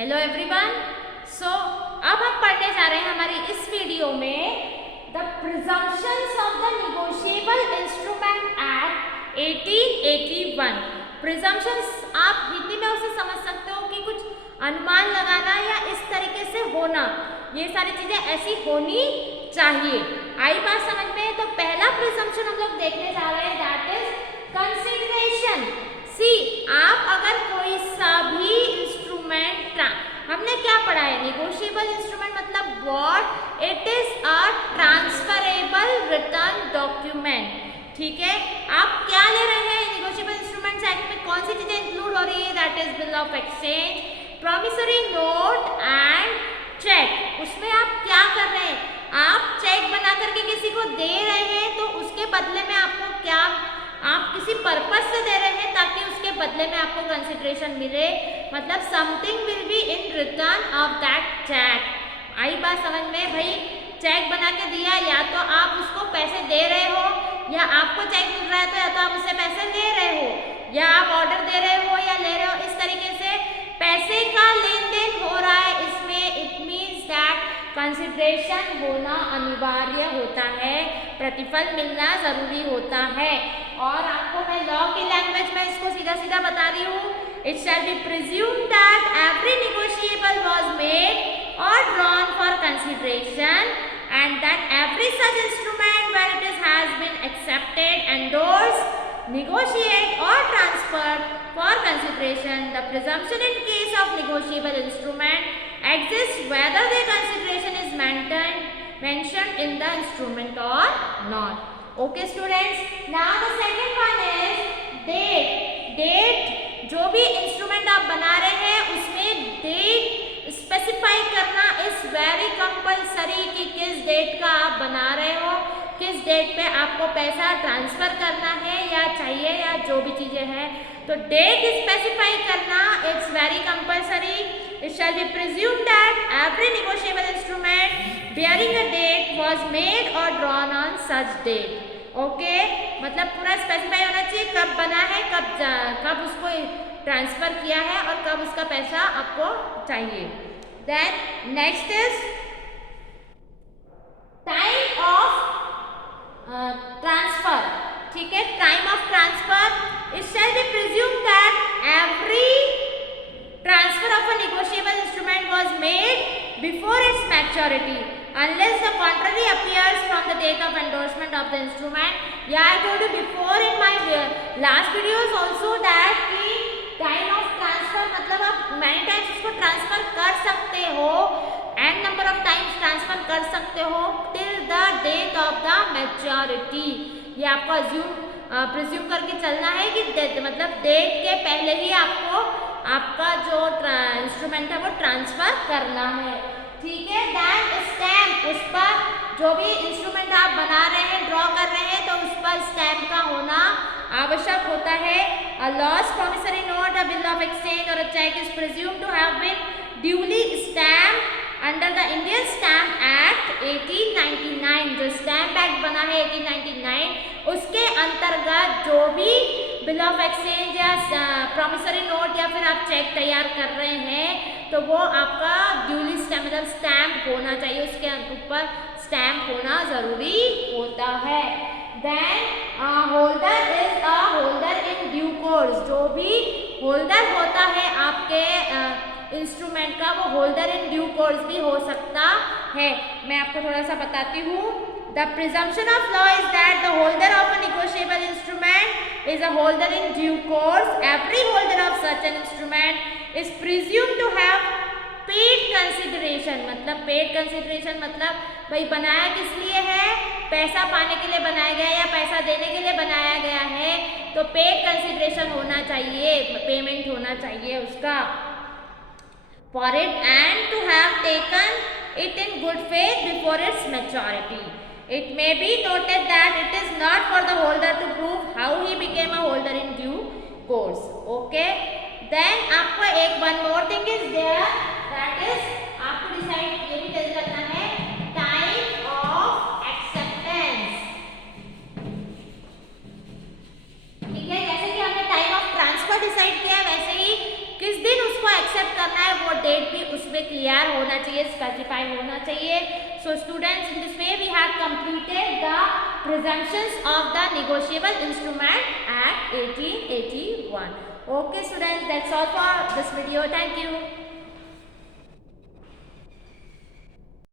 Hello everyone. अब हम पढ़ने जा रहे हैं हमारी इस वीडियो में the presumptions of the negotiable instrument act 1881। Presumptions आप हिंदी में उसे समझ सकते हो कि कुछ अनुमान लगाना या इस तरीके से होना, ये सारी चीजें ऐसी होनी चाहिए। आई बात समझ में? तो पहला प्रिजम्पशन हम लोग देखने जा रहे हैं, दैट इज कंसिडरेशन। सी, आप अगर कोई सा भी इंस्ट्रूमेंट, हमने क्या पढ़ा है? नेगोशिएबल इंस्ट्रूमेंट मतलब what? It is a transferable return document. ठीक है, आप क्या ले रहे हैं? नेगोशिएबल इंस्ट्रूमेंट्स एक्ट में कौन सी चीजें इंक्लूड हो रही है? That is bill of exchange, promissory note and cheque. उसमें आप क्या कर रहे हैं? आप चेक बना करके किसी को दे रहे हैं, तो उसके बदले में आपको क्या, आप किसी पर्पस से दे रहे हैं ताकि उसके बदले में आपको कंसिडरेशन मिले, मतलब something will be in return of that cheque. आई बात समझ में? भाई चेक बना के दिया, या तो आप उसको पैसे दे रहे हो, या आपको चेक मिल रहा है तो या तो आप उससे पैसे ले रहे हो, या आप ऑर्डर दे रहे हो या ले रहे हो। इस तरीके से पैसे का लेन देन हो रहा है इसमें। इट मीन्स दैट कंसिडरेशन होना अनिवार्य होता है, प्रतिफल मिलना जरूरी होता है। और आपको मैं लॉ की लैंग्वेज में इसको सीधा सीधा बता रही हूँ। It shall be presumed that every negotiable was made और drawn for consideration and that every such instrument when it is has been accepted, endorsed, negotiate or transferred for consideration. The presumption in case of negotiable instrument exists whether the consideration is mentioned in the instrument or not. Okay students, now the second one is date. जो भी instrument आप बना रहे हैं उसमें date specify करना is very compulsory कि किस डेट का आप बना रहे हो, किस डेट पे आपको पैसा ट्रांसफर करना है या चाहिए, या जो भी चीजें हैं, तो डेट स्पेसिफाई करना it's very compulsory. It shall be presumed that every negotiable instrument bearing a date was made और drawn on such date. Okay, मतलब पूरा स्पेसिफाई होना चाहिए कब बना है, कब उसको ट्रांसफर किया है और कब उसका पैसा आपको चाहिए। Then next is time of transfer. ठीक है, time of transfer it shall be presumed that every transfer of a negotiable instrument was made before its maturity unless the contrary appears from the date of endorsement of the instrument. Yeah, I told you before in my last videos also that कि time of transfer मतलब आप many times उसको transfer कर सकते हो, n number of times transfer कर सकते हो till the date of the maturity। ये आपको प्रिज्यूम करके चलना है कि मतलब डेट के पहले ही आपको आपका जो इंस्ट्रूमेंट है वो ट्रांसफर करना है। ठीक है, दैट स्टैम्प, उस पर जो भी इंस्ट्रूमेंट आप बना रहे हैं, ड्रॉ कर रहे हैं, तो उस पर स्टैम्प का होना आवश्यक होता है। A loss promissory note, a bill of exchange और a cheque is presumed to have been duly stamp under the Indian stamp act 1899। जो स्टैम्प एक्ट बना है 1899, उसके अंतर्गत जो भी बिल ऑफ एक्सचेंज या प्रॉमिसरी नोट या फिर आप चेक तैयार कर रहे हैं, तो वो आपका ड्यूली स्टैम्प मतलब स्टैम्प होना चाहिए, उसके ऊपर स्टैम्प होना जरूरी होता है। Then holder is a holder in due course. जो भी होल्डर होता है आपके इंस्ट्रूमेंट का, वो होल्डर इन ड्यू कोर्स भी हो सकता है। मैं आपको थोड़ा सा बताती हूँ। The presumption of law is that the holder of a negotiable instrument is a holder in due course. Every holder of such an instrument is presumed to have paid consideration। मतलब paid consideration मतलब भाई बनाया किस लिए है? पैसा पाने के लिए बनाया गया या पैसा देने के लिए बनाया गया है, तो paid consideration होना चाहिए, पेमेंट होना चाहिए उसका for it, and to have taken it in good faith before its maturity. It may be noted that it is not for the holder to prove how he became a holder in due course. Okay, then आपको एक one more thing is there, that is आपको decide ये भी जल्दी करना है, time of acceptance. ठीक है, जैसे कि हमने टाइम ऑफ ट्रांसफर डिसाइड किया, वैसे ही किस दिन उसको एक्सेप्ट करना है वो डेट भी उसमें क्लियर होना चाहिए, स्पेसिफाई होना चाहिए. So students, in this way we have completed the presumptions of the Negotiable Instrument Act 1881. Okay students, that's all for this video. Thank you.